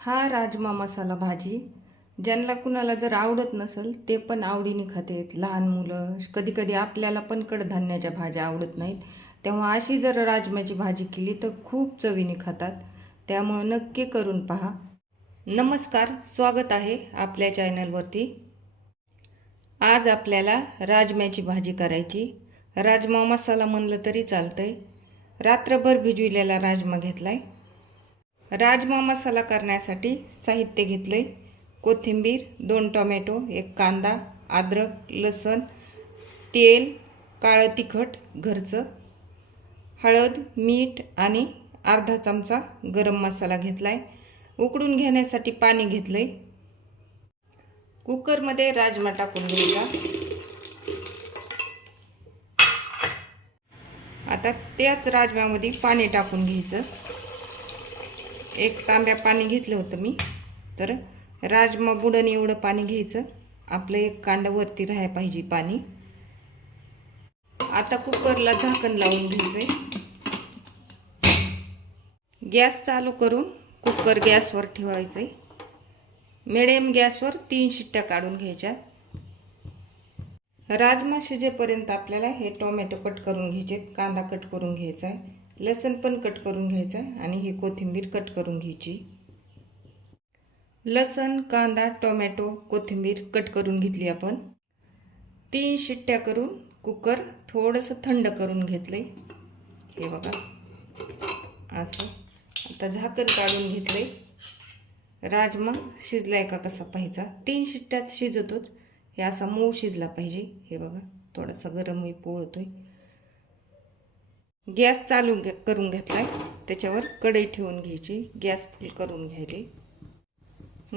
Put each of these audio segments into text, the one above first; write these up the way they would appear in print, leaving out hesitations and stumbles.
हा राजमा मसाला भाजी ज्यांना कुणाला जर आवडत नसेल ते पण आवडीने खातात. लहान मुलं, कधी कधी आपल्याला पण कडधान्याच्या भाज्या आवडत नाहीत, तेव्हा अशी जर राजमाची भाजी केली तर खूप चवीने खातात. त्यामुळे नक्की करून पहा. नमस्कार, स्वागत आहे आपल्या चॅनलवरती. आज आपल्याला राजम्याची भाजी करायची. राजमा मसाला म्हणलं तरी चालतंय. रात्रभर भिजविलेला राजमा घेतलाय. राजमा मसाला करण्यासाठी साहित्य घेतले: कोथिंबीर, 2 टोमॅटो, 1 कांदा, अद्रक, लसूण, तेल, काळं तिखट घरचं, हळद, मीठ आणि अर्धा चमचा गरम मसाला घेतलाय. उकडून घेण्यासाठी पाणी घेतले. कुकरमध्ये राजमा टाकून घ्यायचा. आता त्याच राजम्यामध्ये पाणी टाकून घ्यायचं. 1 तांब्या पाणी घेतलं होतं मी, तर राजमा बुडन एवढं पाणी घ्यायचं. आपलं 1 कांडं वरती राहायला पाहिजे पाणी. आता कुकरला झाकण लावून घ्यायचंय. गॅस चालू करून कुकर गॅसवर ठेवायचंय. मिडियम गॅसवर 3 शिट्ट्या काढून घ्यायच्या. राजमा शिजेपर्यंत आपल्याला हे टोमॅटो कट करून घ्यायचे, कांदा कट करून घ्यायचा आहे, लसूण पण कट करून घ्यायचा आणि ही कोथिंबीर कट करून घ्यायची. लसूण, कांदा, टोमॅटो, कोथिंबीर कट करून घेतली आपण. 3 शिट्ट्या करून कुकर थोडंसं थंड करून घेतले. हे बघा असं. आता झाकण काढून घेतले. राजमा शिजलाय का कसा पाहायचा. 3 शिट्ट्यात शिजतोच. हे असा मऊ शिजला पाहिजे. हे बघा थोडासा गरमही पोळतोय. गॅस चालू करून घेतलाय. त्याच्यावर कढई ठेवून घ्यायची. गॅस फुल करून घ्यायले.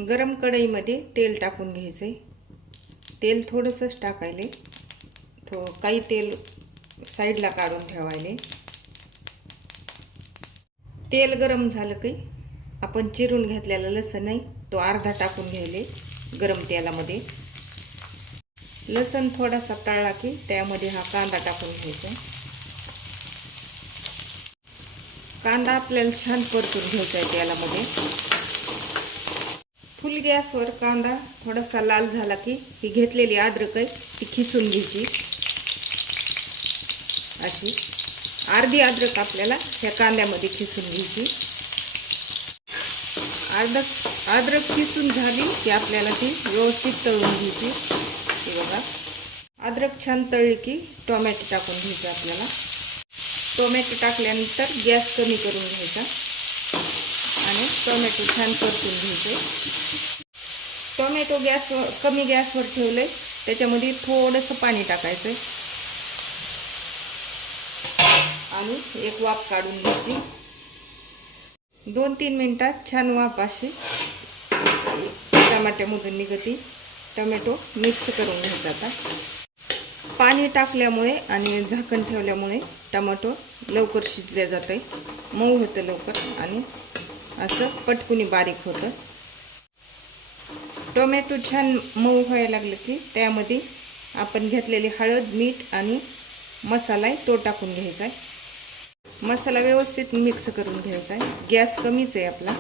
गरम कढईमध्ये तेल टाकून घ्यायचे. तेल थोडंसंच टाकायले. काही तेल साईडला काढून ठेवायले. तेल गरम झालं की आपण चिरून घेतलेला लसूण आहे तो अर्धा टाकून घ्यायले गरम तेलामध्ये. लसूण थोडासा तळला की त्यामध्ये हा कांदा टाकून घ्यायचा. कांदा आपल्याला छान परतून घ्यायचा आहे तेलामध्ये. फुल गॅसवर कांदा थोडासा लाल झाला की ही घेतलेली अद्रक आहे ती खिसून घ्यायची. अशी अर्धी अद्रक आपल्याला ह्या कांद्यामध्ये खिसून घ्यायची. अद्रक खिसून झाली की आपल्याला ती व्यवस्थित तळून घ्यायची. हे बघा अद्रक छान तळली की टोमॅटो टाकून घ्यायचं आपल्याला. टोमॅटो टाकल्यानंतर गॅस कमी करून घ्यायचा आणि टोमॅटो छान परतून घ्यायचे. टोमॅटो कमी गॅसवर ठेवले. त्याच्यामध्ये थोडंसं पाणी टाकायचं आणि 1 वाफ काढून घ्यायची. 2-3 मिनिटात छान वाफ अशी टमाट्यामधून निघती. टोमॅटो मिक्स करून घ्यायचा. आता पाणी टाकल्यामुळे आणि झाकण ठेवल्यामुळे टोमॅटो लवकर शिजले जाते, मऊ होतं लवकर आणि असं पटकुनी बारीक होतं. टोमॅटो छान मऊ व्हायला लागलं की त्यामध्ये आपण घेतलेली हळद, मीठ आणि मसाला आहे तो टाकून घ्यायचा आहे. मसाला व्यवस्थित मिक्स करून घ्यायचा आहे. गॅस कमीच आहे आपला.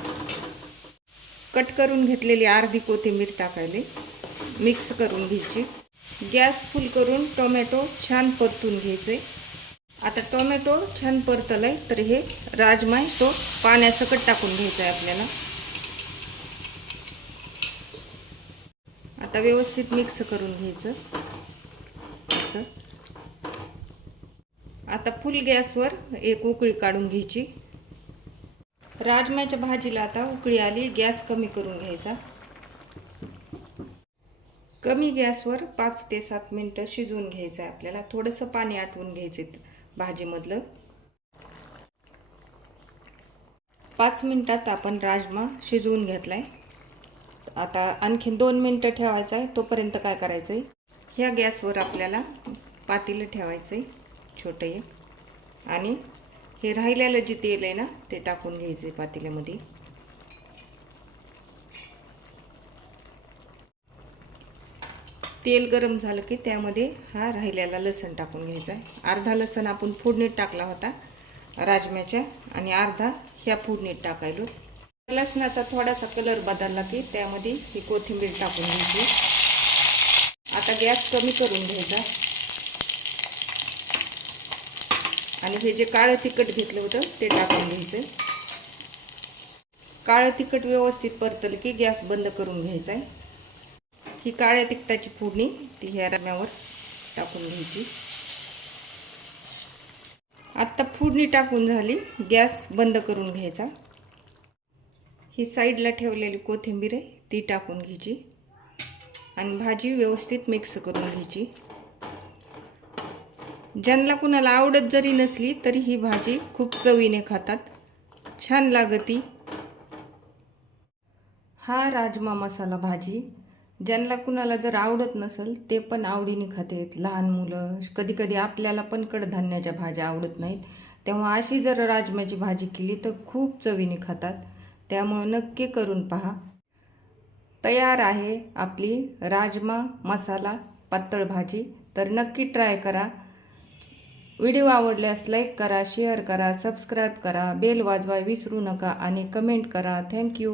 कट करून घेतलेली अर्धी कोथिंबीर टाकायले. मिक्स करून घ्यायची. गॅस फुल करून टोमॅटो छान परतून घ्यायचे. आता टोमॅटो छान परतलाय तर हे राजमा तो पाण्यासकट टाकून घ्यायचा आहे आपल्याला. आता व्यवस्थित मिक्स करून घ्यायचं असं. आता फुल गॅसवर 1 उकळी काढून घ्यायची. राजम्याच्या भाजीला आता उकळी आली. गॅस कमी करून घ्यायचा. कमी गॅसवर 5 ते 7 मिनिटं शिजवून घ्यायचं आहे आपल्याला. थोडंसं पाणी आटवून घ्यायचं भाजीमधलं. 5 मिनिटात आपण राजमा शिजवून घेतलाय. आता आणखीन 2 मिनिटं ठेवायचं आहे. तोपर्यंत काय करायचं आहे, ह्या गॅसवर आपल्याला पातेलं ठेवायचं आहे छोटं एक, आणि हे राहिलेलं जे तेल आहे ना ते टाकून घ्यायचं आहे पातेल्यामध्ये. तेल गरम झालं की त्यामध्ये हा राहिलेला लसूण टाकून घ्यायचा. अर्धा लसूण आपण फोडणीत टाकला होता राजम्याच्या आणि अर्धा ह्या फोडणीत टाकायलो. लसणाचा थोडासा कलर बदलला की त्यामध्ये ही कोथिंबीर टाकून घ्यायची. आता गॅस कमी करून घ्यायचा आणि हे जे काळं तिखट घेतलं होतं ते टाकून घ्यायचं. काळं तिखट व्यवस्थित परतलं की गॅस बंद करून घ्यायचा आहे. ही काळ्या तिखटाची फोडणी ती ह्या रम्यावर टाकून घ्यायची. आता फोडणी टाकून झाली, गॅस बंद करून घ्यायचा. ही साईडला ठेवलेली कोथिंबीर आहे ती टाकून घ्यायची आणि भाजी व्यवस्थित मिक्स करून घ्यायची. ज्यांना कुणाला आवडत जरी नसली तरी ही भाजी खूप चवीने खातात, छान लागती. हा राजमा मसाला भाजी ज्यांना कुणाला जर आवडत नसेल ते पण आवडीने खातात. लहान मुलं, कधी कधी आपल्याला पण कडधान्याच्या भाज्या आवडत नाहीत, तेव्हा अशी जर राजमाची भाजी केली तर खूप चवीने खातात. त्यामुळे नक्की करून पहा. तयार आहे आपली राजमा मसाला पातळ भाजी. तर नक्की ट्राय करा. व्हिडिओ आवडल्यास लाईक करा, शेअर करा, सबस्क्राईब करा, बेल वाजवायला विसरू नका आणि कमेंट करा. थँक्यू.